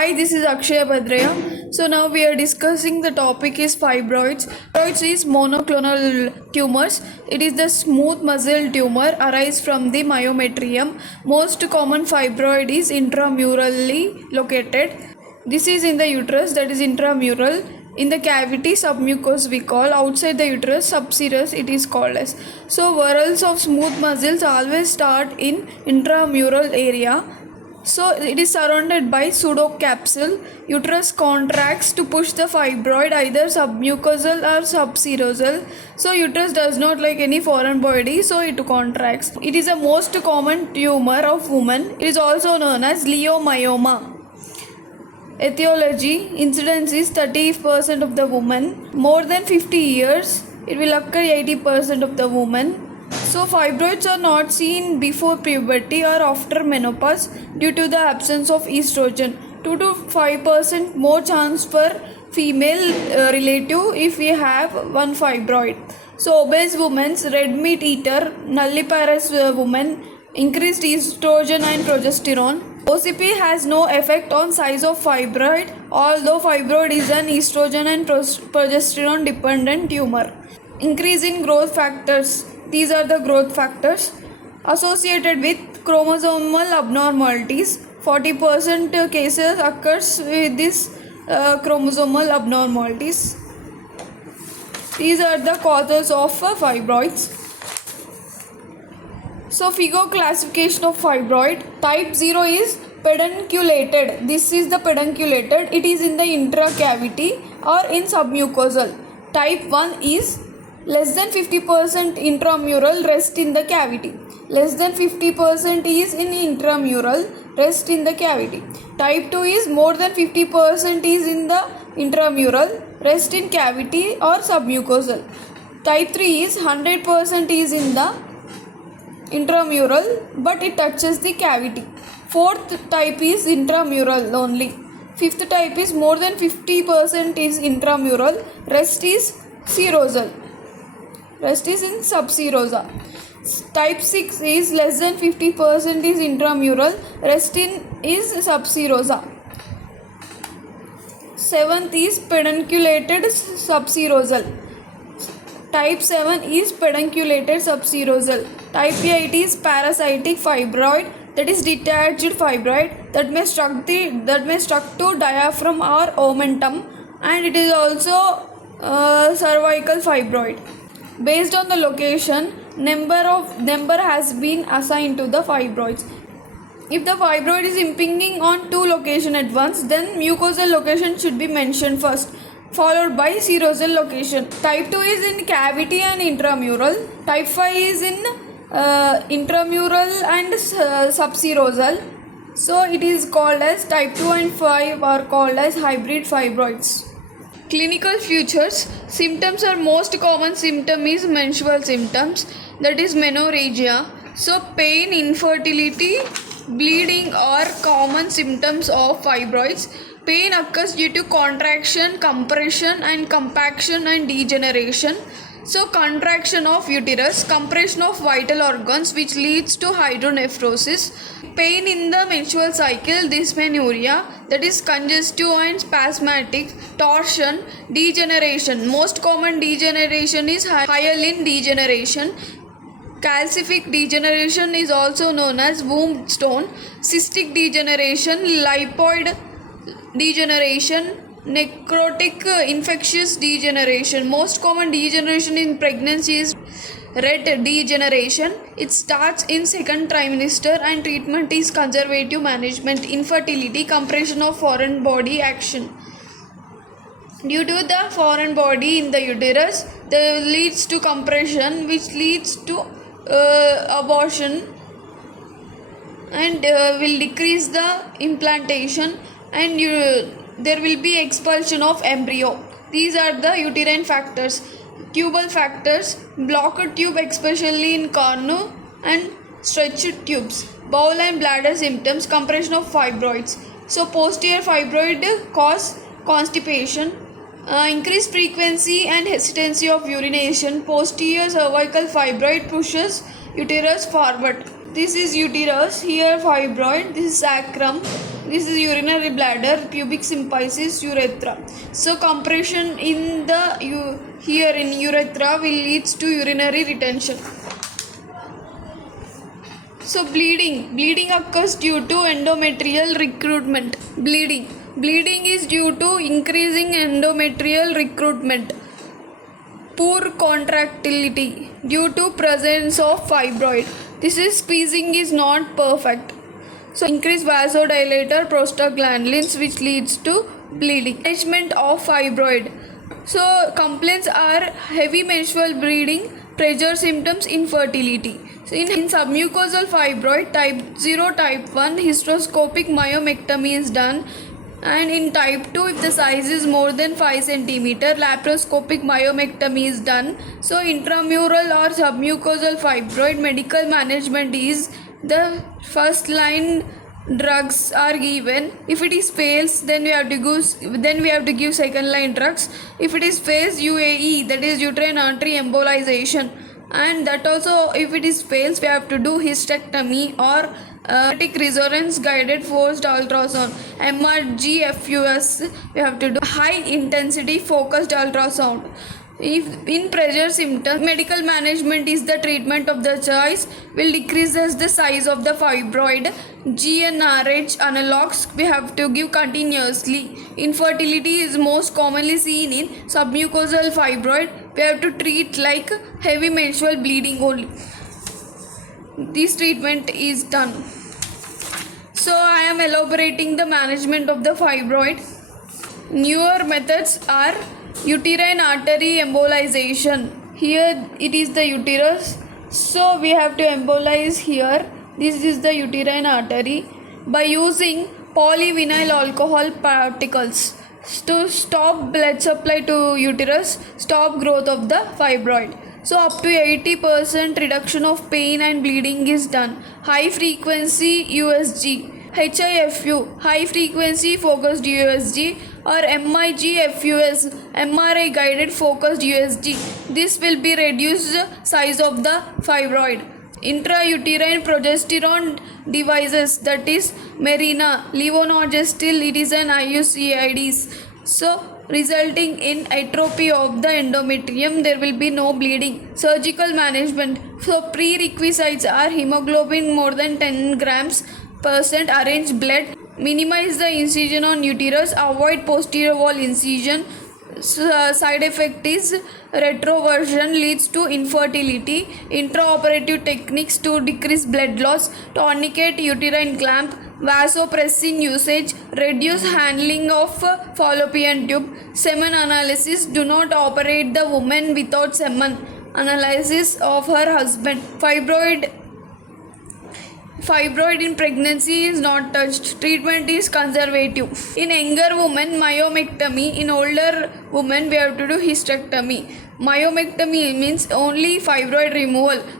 Hi, this is Akshaya Bhadraya. So now we are discussing the topic is fibroids. Fibroids is monoclonal tumors. It is the smooth muscle tumor arise from the myometrium. Most common fibroid is intramurally located. This is in the uterus, that is intramural. In the cavity, submucous we call. Outside the uterus, subserous it is called as. So whorls of smooth muscles always start in intramural area. So it is surrounded by pseudocapsule. Uterus contracts to push the fibroid either submucosal or subserosal. So uterus does not like any foreign body, so it contracts. It is the most common tumor of women. It is also known as leiomyoma. Etiology: incidence is 30% of the women. More than 50 years, it will occur 80% of the women. So fibroids are not seen before puberty or after menopause due to the absence of estrogen. 2 to 5% more chance for female relative if we have one fibroid. So obese women, red meat eater, nulliparous women, increased estrogen and progesterone. OCP has no effect on size of fibroid, although fibroid is an estrogen and progesterone dependent tumor. Increase in growth factors. These are the growth factors associated with chromosomal abnormalities. 40% cases occurs with this chromosomal abnormalities. These are the causes of fibroids. So Figo classification of fibroid. Type 0 is pedunculated. This is the pedunculated. It is in the intracavity or in submucosal. Type 1 is less than 50% intramural, rest in the cavity. Less than 50% is in intramural, rest in the cavity. Type 2 is more than 50% is in the intramural, rest in cavity or submucosal. Type 3 is 100% is in the intramural but it touches the cavity. Fourth type is intramural only. Fifth type is more than 50% is intramural, rest is serosal. Rest is in subserosa. Type 6 is less than 50% is intramural, rest in is subserosa. Seventh is pedunculated subserosal. Type 7 is pedunculated subserosal. Type 8 is parasitic fibroid, that is detached fibroid that may struck to diaphragm or omentum, and it is also cervical fibroid. Based on the location, number has been assigned to the fibroids. If the fibroid is impinging on two locations at once, then mucosal location should be mentioned first, followed by serosal location. Type 2 is in cavity and intramural. Type 5 is in intramural and subserosal. So it is called as type 2 and 5 are called as hybrid fibroids. Clinical features. Symptoms are most common symptom is menstrual symptoms, that is menorrhagia. So pain, infertility, bleeding are common symptoms of fibroids. Pain occurs due to contraction, compression and compaction and degeneration. So contraction of uterus, compression of vital organs which leads to hydronephrosis. Pain in the menstrual cycle, dysmenorrhea, that is congestive and spasmodic, torsion, degeneration. Most common degeneration is hyaline degeneration. Calcific degeneration is also known as womb stone. Cystic degeneration, lipoid degeneration, necrotic infectious degeneration. Most common degeneration in pregnancy is red degeneration. It starts in second trimester and treatment is conservative management. Infertility, compression of foreign body action. Due to the foreign body in the uterus, that leads to compression which leads to abortion and will decrease the implantation and there will be expulsion of embryo. These are the uterine factors. Tubal factors, blocked tube especially in cornu and stretched tubes. Bowel and bladder symptoms, compression of fibroids. So posterior fibroid cause constipation, increased frequency and hesitancy of urination. Posterior cervical fibroid pushes uterus forward. This is uterus, here fibroid, this is sacrum, This is urinary bladder, pubic symphysis, urethra. So compression in the here in urethra will leads to urinary retention. So bleeding occurs due to endometrial recruitment. Bleeding is due to increasing endometrial recruitment. Poor contractility due to presence of fibroid. This is squeezing is not perfect. So increased vasodilator prostaglandins, which leads to bleeding. Management of fibroid. So complaints are heavy menstrual bleeding, pressure symptoms, infertility. So in submucosal fibroid type 0, type 1, hysteroscopic myomectomy is done. And in type 2, if the size is more than 5 cm, laparoscopic myomectomy is done. So intramural or submucosal fibroid medical management is the first line drugs are given. If it is fails, then we have to give second line drugs. If it is fails, UAE, that is uterine artery embolization, and that also if it is fails, we have to do hysterectomy or magnetic resonance guided forced ultrasound. MRGFUS, we have to do high intensity focused ultrasound. If in pressure symptoms, medical management is the treatment of the choice, will decrease as the size of the fibroid. GnRH analogs we have to give continuously. Infertility is most commonly seen in submucosal fibroid. We have to treat like heavy menstrual bleeding only. This treatment is done. So I am elaborating the management of the fibroid. Newer methods are uterine artery embolization. Here it is the uterus, so we have to embolize here. This is the uterine artery by using polyvinyl alcohol particles to stop blood supply to uterus, stop growth of the fibroid. So up to 80% reduction of pain and bleeding is done. High frequency USG, HIFU, high frequency focused USG, or MIGFUS, MRI guided focused USG. This will be reduced size of the fibroid. Intrauterine progesterone devices, that is Mirena, levonorgestrel, it is an IUCIDs. So resulting in atrophy of the endometrium, there will be no bleeding. Surgical management. So prerequisites are hemoglobin more than 10 grams percent, arrange blood, minimize the incision on uterus, avoid posterior wall incision. Side effect is retroversion, leads to infertility. Intraoperative techniques to decrease blood loss, tourniquet, uterine clamp, vasopressin usage, reduce handling of fallopian tube. Semen analysis, do not operate the woman without semen analysis of her husband. Fibroid in pregnancy is not touched. Treatment is conservative. In younger women, myomectomy. In older women, we have to do hysterectomy. Myomectomy means only fibroid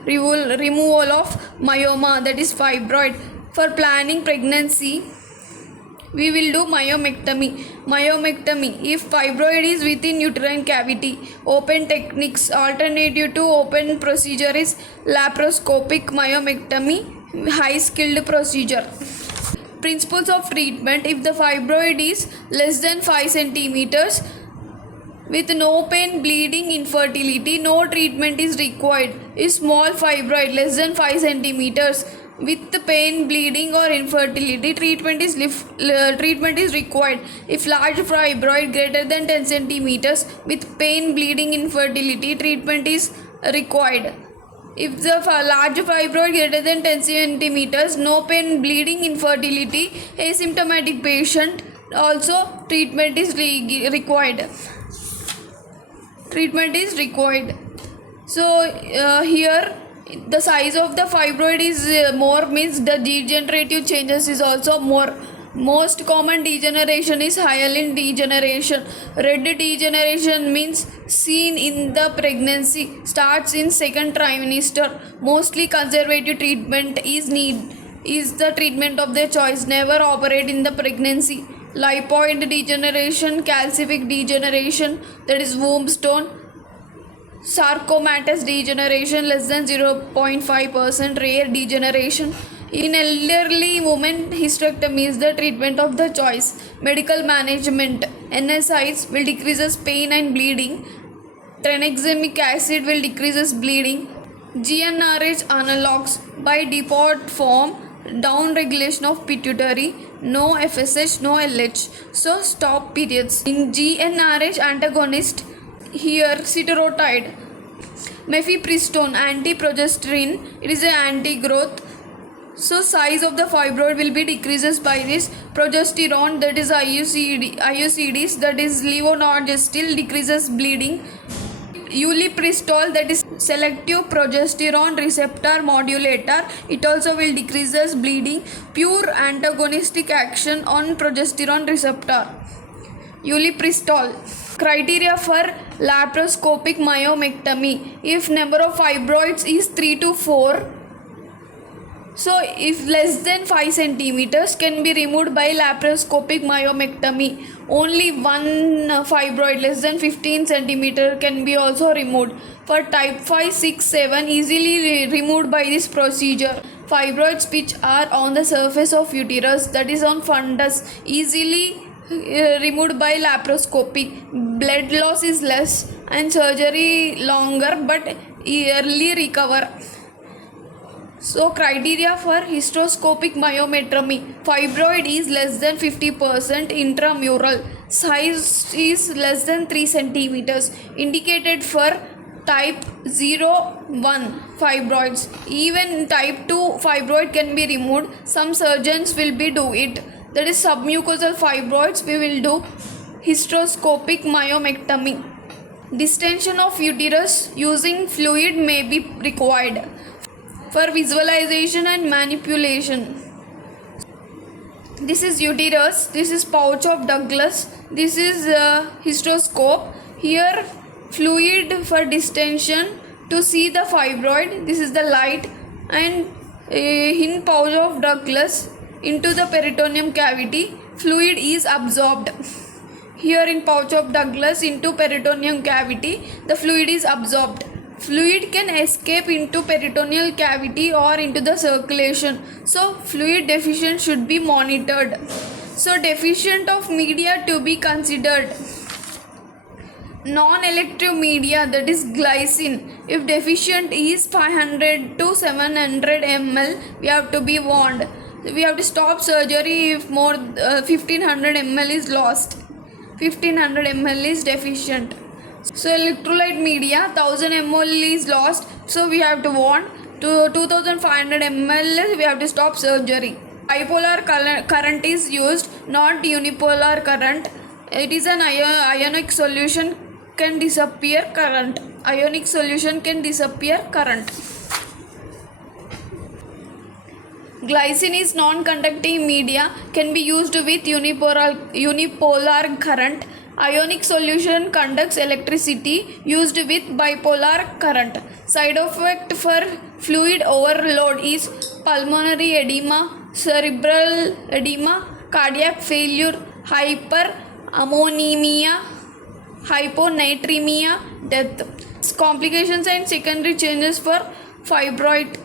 removal of myoma, that is fibroid. For planning pregnancy, we will do myomectomy. If fibroid is within uterine cavity, open techniques. Alternative to open procedure is laparoscopic myomectomy, high skilled procedure. Principles of treatment. If the fibroid is less than 5 centimeters with no pain, bleeding, infertility, no treatment is required. If small fibroid less than 5 centimeters with pain, bleeding or infertility, treatment is required. If large fibroid greater than 10 centimeters with pain, bleeding, infertility, treatment is required. If the large fibroid greater than 10 centimeters, no pain, bleeding, infertility, asymptomatic patient, also treatment is required. So here the size of the fibroid is more, means the degenerative changes is also more. Most common degeneration is hyaline degeneration. Red degeneration means seen in the pregnancy, starts in second trimester. Mostly conservative treatment is the treatment of their choice. Never operate in the pregnancy. Lipoid degeneration, calcific degeneration, that is womb stone. Sarcomatous degeneration less than 0.5%, rare degeneration. In elderly women, hysterectomy is the treatment of the choice. Medical management, NSAIDs will decreases pain and bleeding. Tranexamic acid will decreases bleeding. GnRH analogs by default form down regulation of pituitary, no FSH, no LH. So stop periods. In GnRH antagonist, here ceterotide, mifepristone, anti-progesterone, it is an anti-growth. So size of the fibroid will be decreases by this. Progesterone, that is IUCDs, that is levonorgestrel, decreases bleeding. Ulipristal, that is selective progesterone receptor modulator, it also will decreases bleeding. Pure antagonistic action on progesterone receptor. Ulipristal. Criteria for laparoscopic myomectomy: if number of fibroids is 3 to 4, so if less than 5 centimeters can be removed by laparoscopic myomectomy. Only one fibroid less than 15 centimeter can be also removed. For type 5, 6, 7 easily removed by this procedure. Fibroids which are on the surface of uterus, that is on fundus, easily removed by laparoscopy. Blood loss is less and surgery longer but early recover. So criteria for hysteroscopic myomectomy: fibroid is less than 50% intramural, size is less than 3 centimeters, indicated for type 0-1 fibroids. Even type 2 fibroid can be removed. Some surgeons will be do it. That is submucosal fibroids, we will do hysteroscopic myomectomy. Distension of uterus using fluid may be required for visualization and manipulation. This is uterus, this is pouch of Douglas, this is hysteroscope. Here fluid for distension to see the fibroid, this is the light, and in pouch of Douglas into the peritoneum cavity, fluid is absorbed. Here in pouch of Douglas into peritoneum cavity, the fluid is absorbed. Fluid can escape into peritoneal cavity or into the circulation. So fluid deficient should be monitored. So deficient of media to be considered. Non-elective media, that is glycine. If deficient is 500 to 700 ml, we have to be warned. We have to stop surgery if more 1500 ml is lost. 1500 ml is deficient. So electrolyte media 1000 ml is lost, so we have to warn. To 2500 ml we have to stop surgery. Bipolar current is used, not unipolar current. It is an ionic solution can disappear current. Ionic solution can disappear current. Glycine is non-conducting media, can be used with unipolar current. Ionic solution conducts electricity, used with bipolar current. Side effect for fluid overload is pulmonary edema, cerebral edema, cardiac failure, hyperammonemia, hyponatremia, death. Complications and secondary changes for fibroid: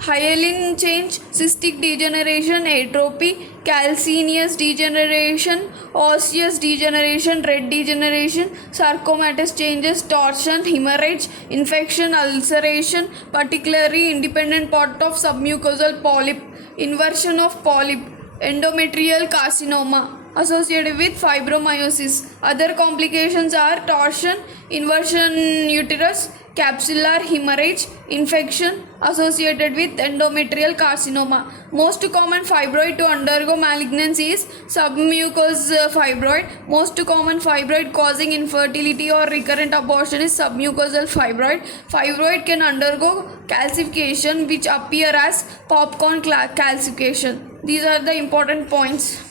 hyaline change, cystic degeneration, atrophy, calcaneous degeneration, osseous degeneration, red degeneration, sarcomatous changes, torsion, hemorrhage, infection, ulceration, particularly independent part of submucosal polyp, inversion of polyp, endometrial carcinoma associated with fibromyalgia. Other complications are torsion, inversion uterus, capsular hemorrhage, infection associated with endometrial carcinoma. Most common fibroid to undergo malignancy is submucosal fibroid. Most common fibroid causing infertility or recurrent abortion is submucosal fibroid. Fibroid can undergo calcification which appear as popcorn calcification. These are the important points.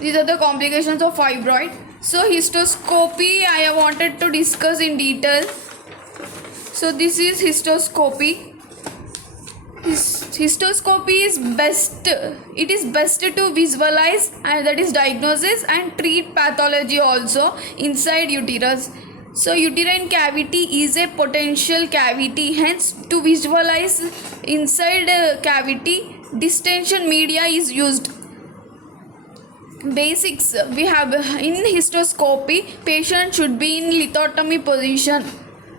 These are the complications of fibroid. So histoscopy I wanted to discuss in detail. So this is histoscopy. Histoscopy is best. It is best to visualize, and that is diagnosis and treat pathology also inside uterus. So uterine cavity is a potential cavity, hence to visualize inside a cavity, distension media is used. Basics we have in hysteroscopy, patient should be in lithotomy position.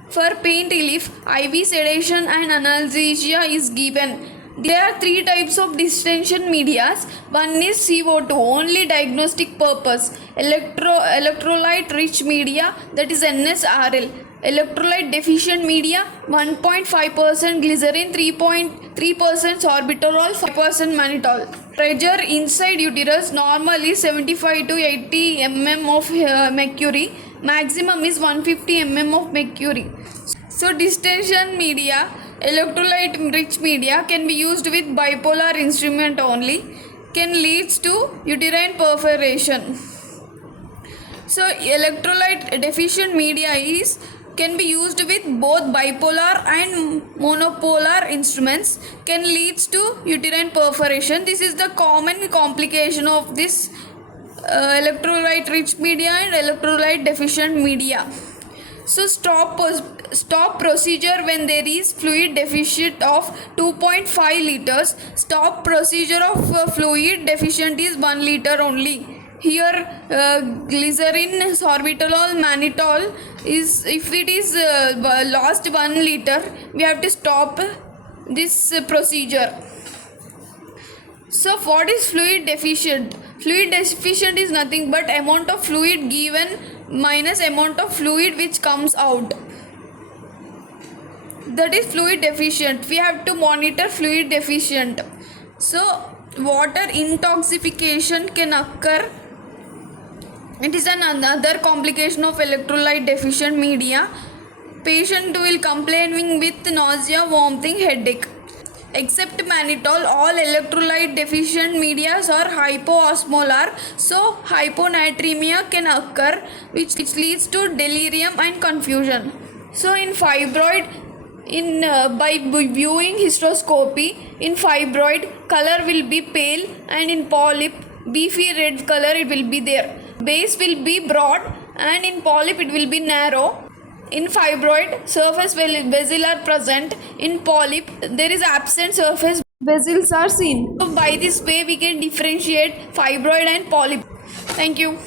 For pain relief, IV sedation and analgesia is given. There are three types of distension medias. One is CO2, only diagnostic purpose. Electrolyte rich media, that is NSRL. Electrolyte deficient media, 1.5% glycerin, 3.3% sorbitol, 5% mannitol. Pressure inside uterus normally 75 to 80 mm of mercury. Maximum is 150 mm of mercury. So distension media, electrolyte rich media can be used with bipolar instrument only, can leads to uterine perforation. So electrolyte deficient media can be used with both bipolar and monopolar instruments, can leads to uterine perforation. This is the common complication of this electrolyte rich media and electrolyte deficient media. So stop procedure when there is fluid deficit of 2.5 liters. Stop procedure of fluid deficient is 1 liter only. Here glycerin, sorbitol, mannitol is, if it is lost 1 liter, we have to stop this procedure. So what is fluid deficient? Fluid deficient is nothing but amount of fluid given minus amount of fluid which comes out. That is fluid deficient. We have to monitor fluid deficient. So water intoxication can occur. It is another complication of electrolyte deficient media. Patient will complaining with nausea, vomiting, headache. Except mannitol, all electrolyte deficient media are hypoosmolar, so hyponatremia can occur, which leads to delirium and confusion. So in fibroid, by viewing hysteroscopy, in fibroid color will be pale, and in polyp beefy red color it will be there. Base will be broad, and in polyp it will be narrow. In fibroid, surface vessels are present. In polyp, there is absent surface vessels are seen. So by this way we can differentiate fibroid and polyp. Thank you.